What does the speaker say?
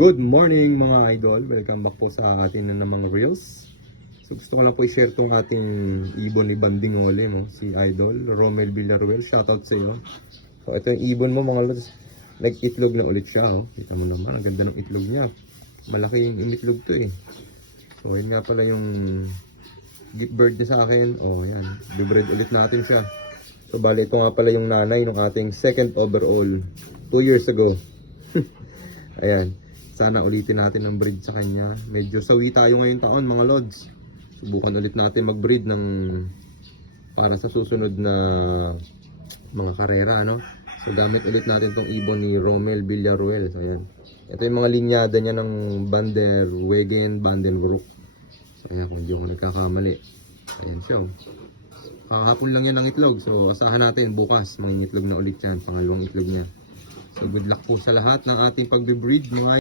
Good morning mga idol, welcome back po sa atin na mga reels. So gusto ko lang po i-share tong ating ibon ni Bandingole mo, si Idol Romel Villaruel, shoutout sa iyo. So ito yung ibon mo mga lods, nag-itlog na ulit siya oh. Kita mo naman, ang ganda ng itlog niya. Malaki yung itlog to eh. So yun nga pala yung gift bird niya sa akin. Oh yan, bibreed ulit natin siya. So bali ito nga pala yung nanay ng ating second overall 2 years ago. Ayan, sana ulitin natin ang breed sa kanya. Medyo sawi tayo ngayong taon mga lods. Subukan ulit natin mag-breed ng para sa susunod na mga karera, no? So gamit ulit natin tong ibon ni Romel Villaruel. So ayan, ito yung mga linyada niya ng Banderwegen, Bandenbroek. So ayan, kung hindi ako nagkakamali. Ayan siya oh. Kahapon lang yan ang itlog. So asahan natin bukas mga itlog na ulit yan, pangalawang itlog niya. So good luck po sa lahat ng ating pagbe-breed mga